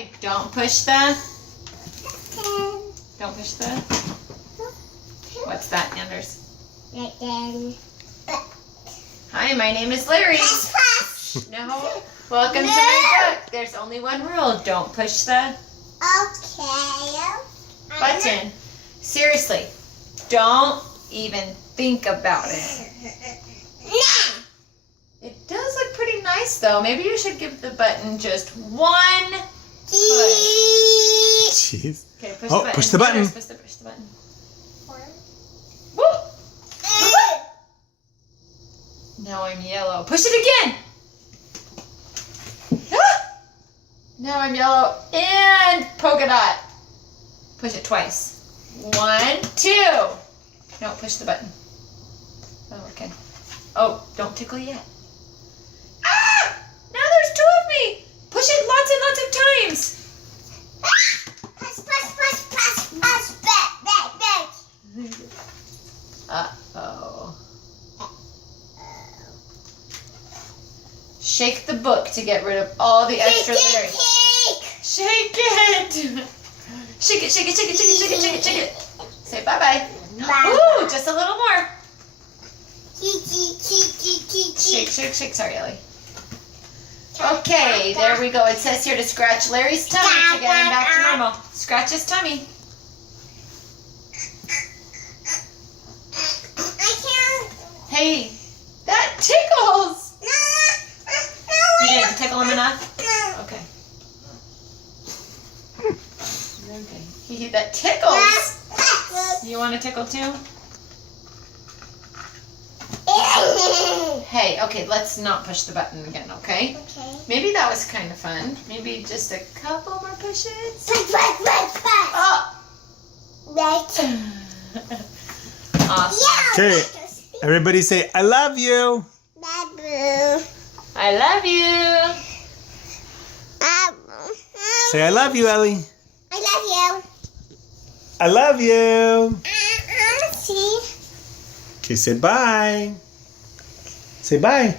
Okay, don't push the. Don't push the. What's that, Anders? Hi, my name is Larry. No, welcome to my book. There's only one rule. Don't push the button. Seriously, don't even think about it. It does look pretty nice, though. Maybe you should give the button just one push. Jeez. Okay, push Oh, the button. push the button. Push the button. Woo! Now I'm yellow. Push it again! Now I'm yellow and polka dot. Push it twice. 1, 2. No, push the button. Not working. Oh, don't tickle yet. Ah! Now there's 2 of me. Push it lots and lots of times. Uh-oh. Shake the book to get rid of all the extra lyrics. Shake it! Shake it, shake it, shake it, shake it, shake it, shake it, shake it. Say bye-bye. Ooh, just a little more. Shake, shake, shake. Sorry, Ellie. Okay, there we go. It says here to scratch Larry's tummy to get him back to normal. Scratch his tummy. Hey, that tickles! You didn't tickle him enough? Okay. Okay. That tickles! You want to tickle too? Hey, okay, let's not push the button again, okay? Okay. Maybe that was kind of fun. Maybe just a couple more pushes. Oh! Awesome. Okay, everybody say, I love you. I love you. Say, I love you, Ellie. I love you. I love you. See? Okay, say bye. Say bye.